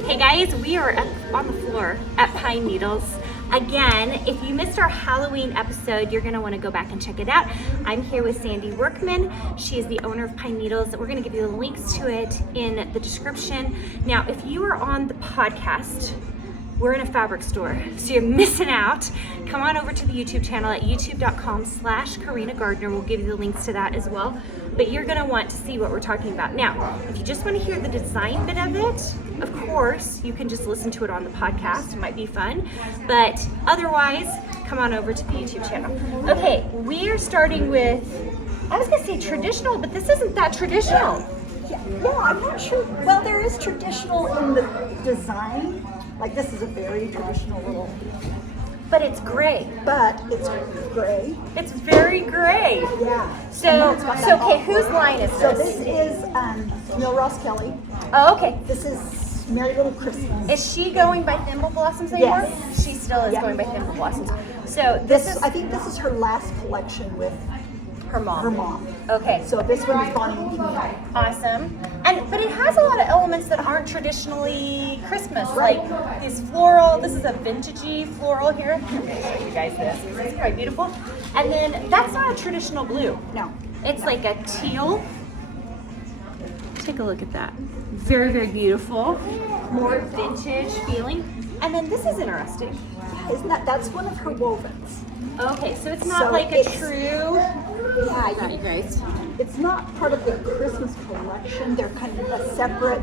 Hey guys, we are on the floor at Pineneedles. Again, if you missed our Halloween episode, you're gonna wanna go back and check it out. I'm here with Sandy Workman. She is the owner of Pineneedles. We're gonna give you the links to it in the description. Now, if you are on the podcast, we're in a fabric store, so you're missing out. Come on over to the YouTube channel at youtube.com/Carina Gardner. We'll give you the links to that as well. But you're gonna want to see what we're talking about. Now, if you just wanna hear the design bit of it, of course, you can just listen to it on the podcast. It might be fun. But otherwise, come on over to the YouTube channel. Okay, we are starting with, I was gonna say traditional, but this isn't that traditional. Yeah, I'm not sure. Well, there is traditional in the design. Like this is a very traditional little, But it's gray. but it's gray. It's very gray. Yeah. So okay, whose line is So this? this is Neil Ross Kelly. Oh, okay. This is Merry Little Christmas. Is she going by Thimble Blossoms anymore? Yes. She still is Yeah. going by Thimble Blossoms. So this is I think this is her last collection with her mom. her mom. Okay. So this one is Bonnie and Camille. Awesome. But it has a lot of elements that aren't traditionally Christmas, Right. like these floral. This is a vintagey floral here. I'm going to show you guys this. It's quite beautiful. And then that's not a traditional blue. No. It's like a teal. Take a look at that. Very, very beautiful. More vintage feeling. And then this is interesting. Yeah, isn't that's one of her wovens. Okay, so it's not So like a it's- true. Yeah, Right, guys. it's not part of the Christmas collection. They're kind of a separate,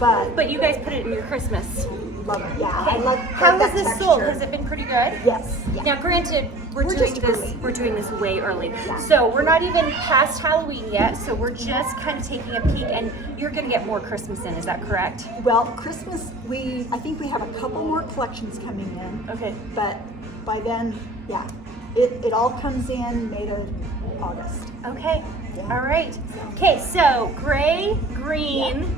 but But you guys put it in your Christmas. love it. Yeah, I like How that has this texture. sold? Has it been pretty good? Yes. Yeah. Now, granted, we're We're doing just this. early. We're doing this way early, Yeah. so we're not even past Halloween yet. So we're just kind of taking a peek, and you're gonna get more Christmas in. Is that correct? Well, Christmas, I think we have a couple more collections coming in. Okay. But by then, yeah, it all comes in May to August. Okay. Yeah. All right. Okay. So gray, green,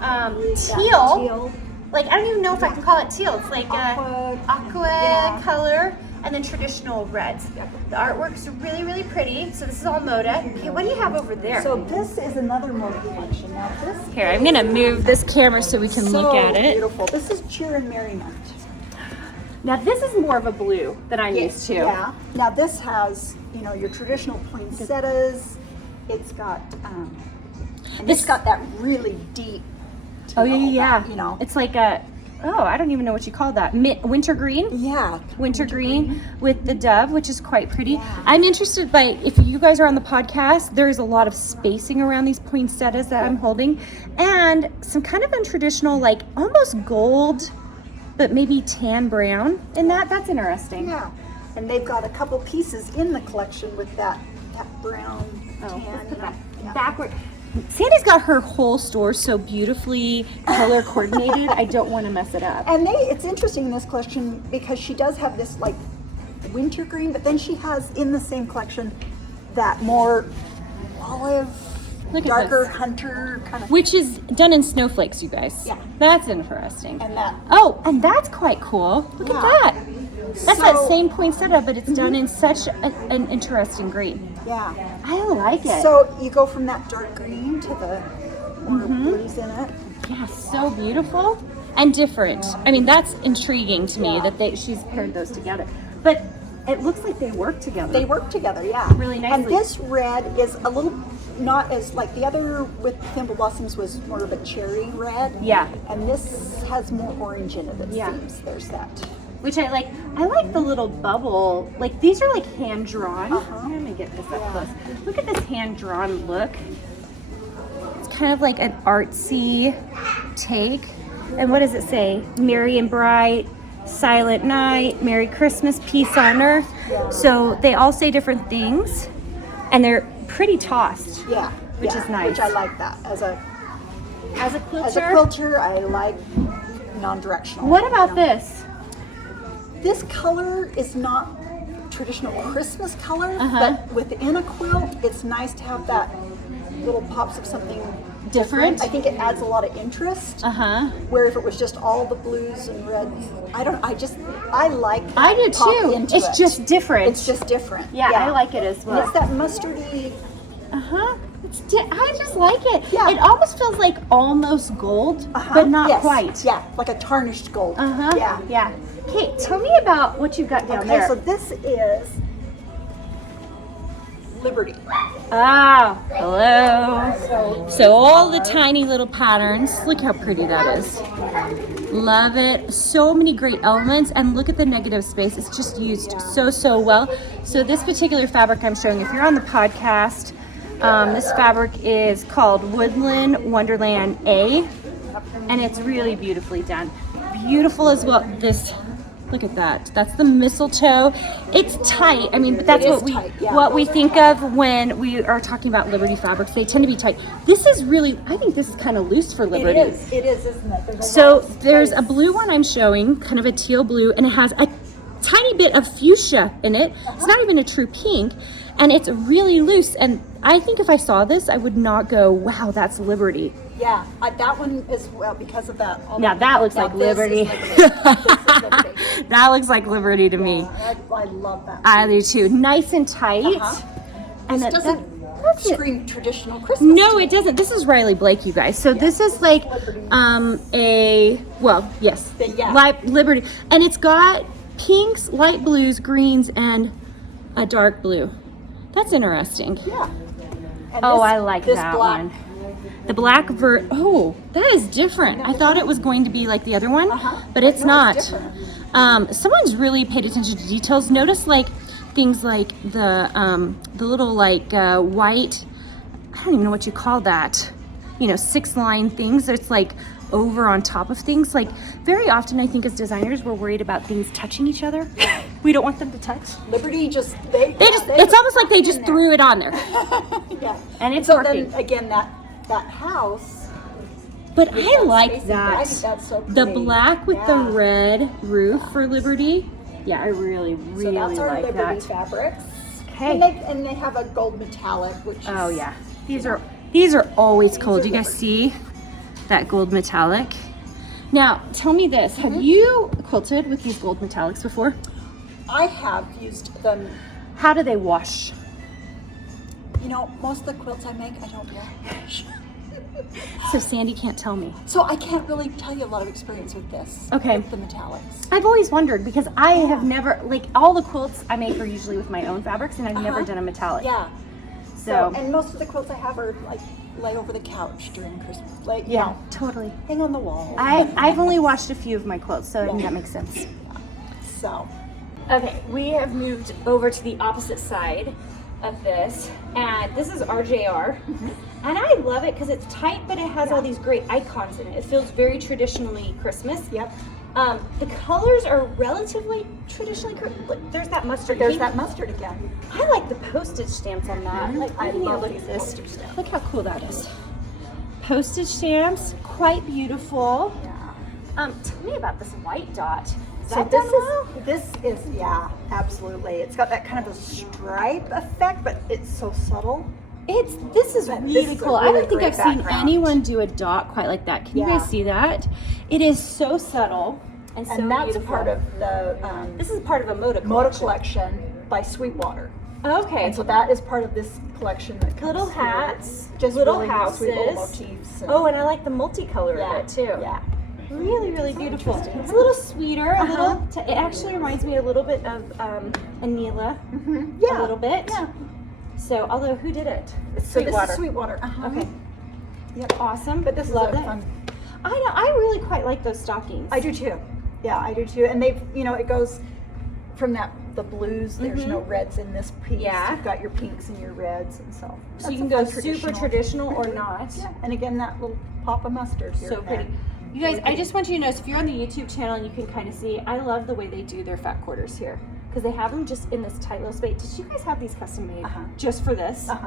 teal. Yeah, teal. Like I don't even know if I can call it teal. It's like Aqua. aqua Yeah. color, and then traditional reds. Yep. The artwork's really, really pretty. So this is all Moda. Okay, what do you have over there? So this is another Moda collection. Now this Here, I'm gonna move this camera so we can look at it. Beautiful. This is Cheer and Merriment. Now this is more of a blue than I'm used to. Yeah. Now this has, your traditional poinsettias. It's got, and it's got that really deep. Oh yeah. You know. It's like a, I don't even know what you call that. Winter green? Yeah. Winter green with the dove, which is quite pretty. Yeah. I'm interested by, if you guys are on the podcast, there's a lot of spacing around these poinsettias that I'm holding, and some kind of untraditional, like almost gold, but maybe tan brown in that. That's interesting. Yeah. And they've got a couple pieces in the collection with that brown tan. Let's put that Yeah. backward. Sandy's got her whole store so beautifully color coordinated. I don't want to mess it up. And it's interesting in this collection because she does have this like winter green, but then she has in the same collection that more olive, Look at darker this. hunter kind of. Which is done in snowflakes, you guys. Yeah. That's interesting. And that. Oh, and that's quite cool. Look at Yeah. that. That's that So- same poinsettia, but it's done in such an interesting green. Yeah. I like it. So you go from that dark green to the more blues in it. Yeah, so beautiful and different. I mean, that's intriguing to me that she's paired those together. But it looks like they work together. They work together, yeah. Really nicely. And this red is a little, not as, like the other with Thimble Blossoms was more of a cherry red. Yeah. And this has more orange in it, it Yeah. seems. There's that. Which I like. I like the little bubble. Like these are like hand drawn. Uh-huh. Let me get this up Yeah. close. Look at this hand drawn look. It's kind of like an artsy take. And what does it say? Merry and bright, silent night, Merry Christmas, peace on earth. Yeah. So they all say different things, and they're pretty tossed. Yeah. Which yeah, is nice. Which I like that. As a As a quilter. quilter, I like non-directional. What about you know. this? This color is not traditional Christmas color, Uh-huh. but within a quilt, it's nice to have that little pops of something Different? I think it adds a lot of interest. Uh-huh. Where if it was just all the blues and reds, I like that I do pop too. into It's it. just different. It's just different. Yeah, I like it as And well. it's that mustardy, Uh-huh. I just like it. Yeah. It almost feels like almost gold, but not Yes. quite. Yeah, like a tarnished gold. Yeah. Okay, tell me about what you've got down there. So this is Liberty. Ah, hello. So all the tiny little patterns. Look how pretty that is. Love it. So many great elements, and look at the negative space. It's just used so well. So this particular fabric I'm showing, if you're on the podcast, this fabric is called Woodland Wonderland A, and it's really beautifully done. Beautiful as well. Look at that. That's the mistletoe. It's tight. I mean, but that's what we think of when we are talking about Liberty fabrics. They tend to be tight. This is really, I think this is kind of loose for Liberty. It is, isn't it? So there's a blue one I'm showing, kind of a teal blue, and it has a tiny bit of fuchsia in it. It's not even a true pink, and it's really loose. And I think if I saw this, I would not go, wow, that's Liberty. Yeah, that one as well because of that. Now that looks like Liberty. That looks like Liberty to me. I love that. I do too. Nice and tight. And it doesn't scream traditional Christmas. No, it doesn't. This is Riley Blake, you guys. So this is like light Liberty, and it's got pinks, light blues, greens, and a dark blue. That's interesting. Yeah. And I like that black one. The black that is different. I thought it was going to be like the other one, but it's not. Someone's really paid attention to details. Notice like things like the little like white, I don't even know what you call that, 6-line things. It's like over on top of things. Like very often I think as designers we're worried about things touching each other. We don't want them to touch. Liberty just it's almost like they just threw it on there. Yeah. And it's so working. Then again that house. But I like that. I think that's so pretty. The black with the red roof for Liberty. Yeah, I really So that's our like Liberty that. fabrics. Okay. And they have a gold metallic, which is, yeah. These are always cool. Do you guys see that gold metallic? Now, tell me this. Have you quilted with these gold metallics before? I have used them. How do they wash? Most of the quilts I make, I don't wash. So Sandy can't tell me. So I can't really tell you a lot of experience with this. Okay. With the metallics. I've always wondered because I have never, like all the quilts I make are usually with my own fabrics, and I've never done a metallic. Yeah. So and most of the quilts I have are like lay over the couch during Christmas. Like, totally. hang on the wall. I've only washed a few of my quilts, so I think that makes sense. So. Okay, we have moved over to the opposite side of this, and this is RJR, and I love it because it's tight, but it has all these great icons in it. It feels very traditionally Christmas. Yep. The colors are relatively traditionally. There's that mustard. There's that mustard again. I like the postage stamps on that. Like, I love look these at this. postage stamps. Look how cool that is. Postage stamps, quite beautiful. Yeah. Tell me about this white dot. So this is absolutely. It's got that kind of a stripe effect, but it's so subtle. This is really cool. I don't think I've seen anyone do a dot quite like that. Can you guys see that? It is so subtle and so that's beautiful. part of the. This is part of a Moda collection by Sweetwater. Okay. And so that is part of this collection that comes Little here. hats, Just little really houses. sweet little motifs. And And I like the multicolor of it too. Yeah. Really beautiful. It's a little sweeter. It actually reminds me a little bit of Anila. Yeah. A little bit. Yeah. So, although who did it? It's So Sweetwater. this is Sweetwater. Okay. Yep. Awesome. But this Love is it. fun. I know. I really quite like those stockings. I do too. Yeah, I do too. And they've, it goes from the blues. There's no reds in this piece. Yeah. You've got your pinks and your reds, and so. So you can go super traditional or not. Yeah. And again, that little pop of mustard here. So and pretty. there. You guys, I just want you to know, so if you're on the YouTube channel, you can kind of see, I love the way they do their fat quarters here. Because they have them just in this tight little space. Did you guys have these custom made just for this? Of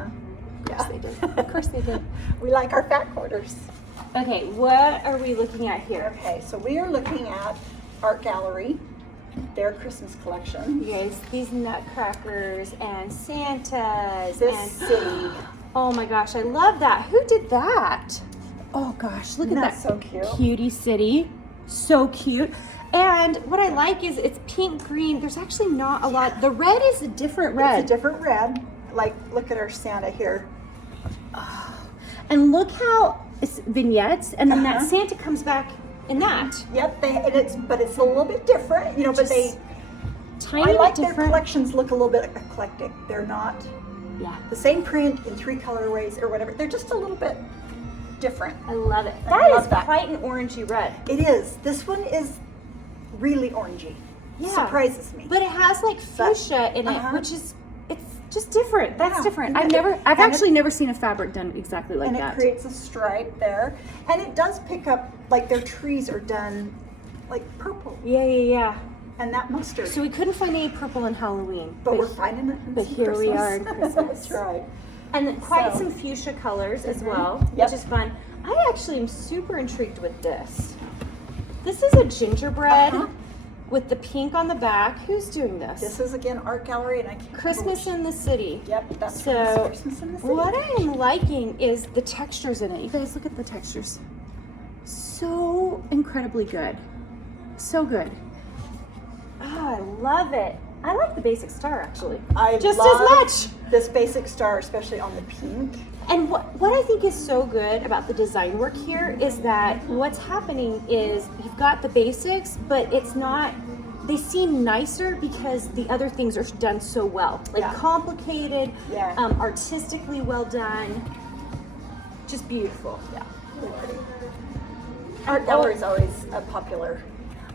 course they did. Of course they did. We like our fat quarters. Okay, what are we looking at here? Okay, so we are looking at Art Gallery, their Christmas collection. You guys, these nutcrackers and Santas This and city. Oh my gosh, I love that. Who did that? Oh gosh, look at that. That's so cute. Cutie city. So cute. And what I like is it's pink, green. There's actually not a lot. The red is a different red. It's a different red. Like, look at our Santa here. And look how it's vignettes, and then that Santa comes back in that. Yep, but it's a little bit different, you know, but Just tiny I bit like their different. collections look a little bit eclectic. They're not Yeah, the same print in 3 colorways or whatever. They're just a little bit different. I love it. I That love is that. quite an orangey red. It is. This one is really orangey. Yeah. Surprises me. But it has like fuchsia in it, which is, it's just different. That's Yeah. different. And I've actually never seen a fabric done exactly like and that. it creates a stripe there. And it does pick up, like their trees are done like purple. Yeah. And that mustard. So we couldn't find any purple in Halloween. but we're finding it in but some here we are in Christmas. Christmas. That's right. And quite So- some fuchsia colors as well, Yep. which is fun. I actually am super intrigued with this. This is a gingerbread with the pink on the back. Who's doing this? This is again art gallery, and I can't Christmas in the City. Yep, that's So Christmas in the City. what I am liking is the textures in it. You guys look at the textures. So incredibly good. So good. Oh, I love it. I like the basic star actually. I just love as much. this basic star, especially on the pink. And what I think is so good about the design work here is that what's happening is you've got the basics, but it's not, they seem nicer because the other things are done so well. Like Yeah. complicated, Yeah. artistically well done, just beautiful. Yeah, really pretty. Art gallery is always a popular.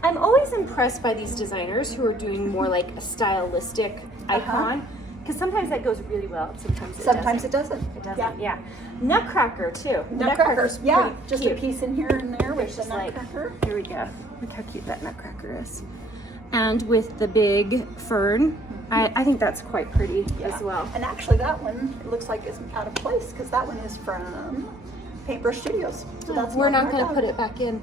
I'm always impressed by these designers who are doing more like a stylistic icon, because sometimes that goes really well. Sometimes It doesn't. It doesn't. Yeah. Nutcracker too. Nutcrackers. Yeah, pretty just cute. a piece in here and there with It's the just like, nutcracker. here we go. Look how cute that nutcracker is. And with the big fern, I think that's quite pretty as well. And actually, that one it looks like it's out of place because that one is from Paintbrush Studios. So that's We're not going to marked put out. it back in.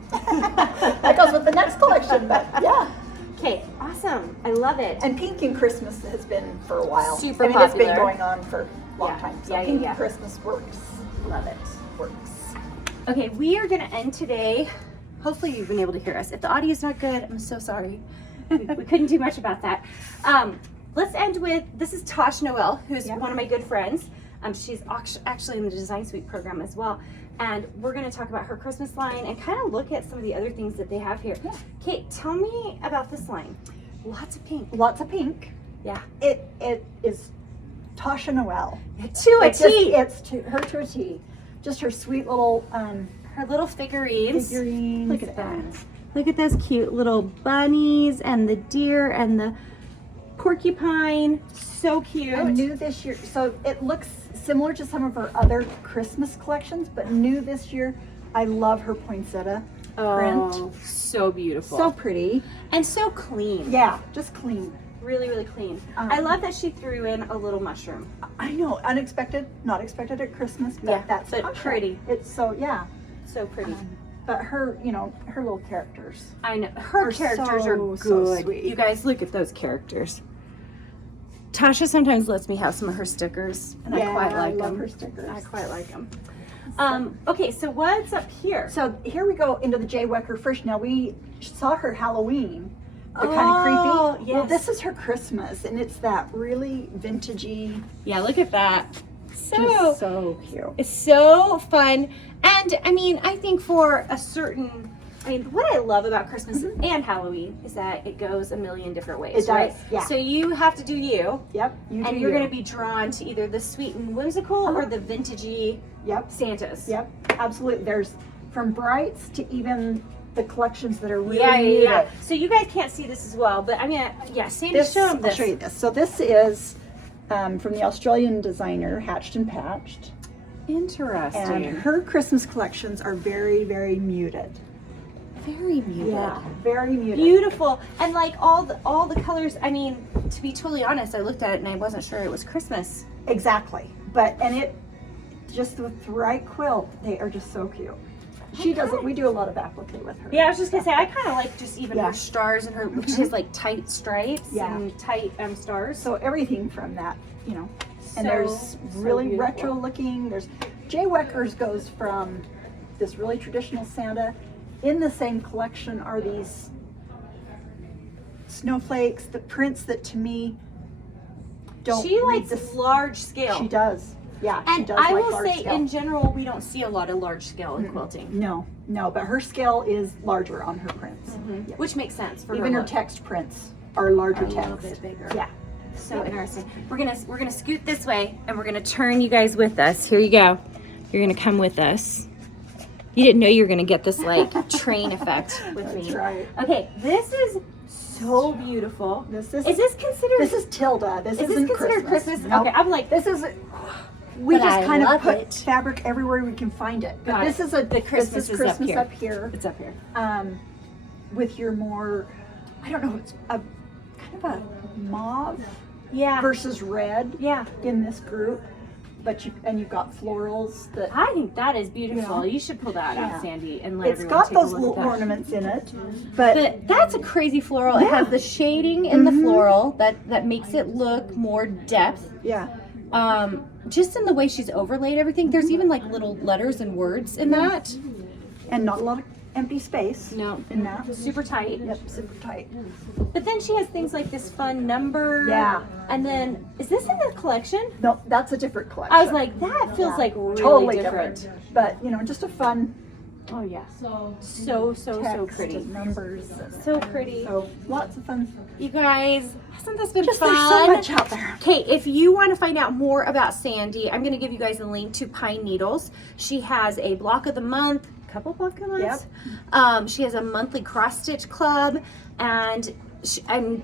That goes with the next collection, but yeah. Okay, awesome. I love it. And pink and Christmas has been for a while. Super I mean, it's been popular. going on for a long Yeah. time. So Yeah, pink yeah. and Christmas works. Love it. Works. Okay, we are going to end today. Hopefully you've been able to hear us. If the audio is not good, I'm so sorry. We couldn't do much about that. Let's end with, this is Tosh Noel, who's one of my good friends. She's actually in the Design Suite program as well. And we're going to talk about her Christmas line and kind of look at some of the other things that they have here. Kate, tell me about this line. Lots of pink. Lots of pink. Yeah. It is Tasha Noel. To a T. It's to her to a T. Just her sweet little Her little figurines. figurines. Look at that. and- Look at those cute little bunnies and the deer and the porcupine. So cute. And new this year, so it looks similar to some of her other Christmas collections, but new this year, I love her poinsettia print. So beautiful. So pretty. And so clean. Yeah, just clean. Really, really clean. I love that she threw in a little mushroom. I know, unexpected, not expected at Christmas, but Yeah, that's but Tasha. pretty. It's so, yeah. So pretty. But her, you know, her little characters. I know. Her Are characters so, are so good. sweet. You guys, look at those characters. Tasha sometimes lets me have some of her stickers, and I quite like I love them. her stickers. I quite like them. Okay, so what's up here? So here we go into the Jay Wecker first. Now we saw her Halloween, the kind Oh, of creepy. Well, yes. this is her Christmas, and it's that really vintagey, Yeah, look at that. just so cute. It's so fun. And I mean, I think for a certain, I mean, what I love about Christmas and Halloween is that it goes a million different ways. It does, right? yeah. So you have to do you. Yep, you do And you're you. going to be drawn to either the sweet and whimsical or the vintagey Yep, Santas. yep, absolutely. There's from brights to even the collections that are really Yeah, yeah, yeah. muted. So you guys can't see this as well, but I mean, yeah, Sandy, This, show them I'll this. show you this. So this is from the Australian designer Hatched and Patched. Interesting. And her Christmas collections are very, very muted. Very muted. Yeah, very muted. Beautiful. And like all the colors, I mean, to be totally honest, I looked at it and I wasn't sure it was Christmas. Exactly. And it, just with the right quilt, they are just so cute. She does it, we do a lot of applique with her. Yeah, I was just gonna say, I kind of like just even Yeah. her stars and her, she has like tight stripes Yeah. and tight stars. So everything from that, you know. And So, there's so really beautiful. retro looking. There's Jay Wecker's goes from this really traditional Santa. In the same collection are these snowflakes, the prints that to me don't She read likes this. large scale. She does. Yeah, she And does I like will large say, scale. in general, we don't see a lot of large scale in quilting. No, but her scale is larger on her prints. Yep. Which makes sense for Even her look. text prints are larger A text. little bit bigger. Yeah. So interesting. We're gonna scoot this way, and we're gonna turn you guys with us. Here you go. You're gonna come with us. You didn't know you were gonna get this like train effect with me. That's right. Okay, this is so beautiful. Is Is this considered? This is Tilda. This is this isn't considered Christmas? Nope. Okay, I'm like, This is. We But just I kind of love put it. fabric everywhere we can find it. But Got this it. is a The Christmas this is Christmas up up here. here. It's up here. With your more, I don't know, it's a kind of a mauve Yeah. versus red Yeah. in this group. But you've got florals that I think that is beautiful. You know? You should pull that Yeah. out, Sandy, and let it's everyone got take a those look little at that. ornaments in it. But But that's a crazy floral. It Yeah. has the shading in the floral that makes it look more depth. yeah, Just in the way she's overlaid everything. There's even like little letters and words in that. and not a lot of empty space No. in that. Super tight. Yep, super tight. But then she has things like this fun number. Yeah. And then, is this in the collection? No, that's a different collection. I was like, that feels Yeah. like really totally different. But just a fun Oh yeah. So text pretty. and numbers. So pretty. So lots of fun. You guys, hasn't this been Just fun? there's so much out there. Okay, if you want to find out more about Sandy, I'm going to give you guys a link to Pineneedles. She has a block of the month, couple block of the months. She has a monthly cross stitch club, and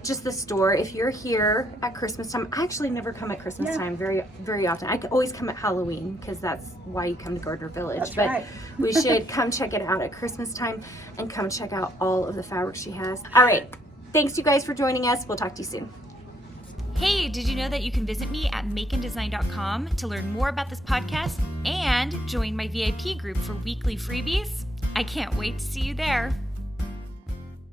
just the store. If you're here at Christmas time, I actually never come at Christmas time very often. I always come at Halloween because that's why you come to Gardner Village. That's but right. we should come check it out at Christmas time and come check out all of the fabric she has. All right. Thanks you guys for joining us. We'll talk to you soon. Hey, did you know that you can visit me at makeanddesign.com to learn more about this podcast and join my VIP group for weekly freebies? I can't wait to see you there.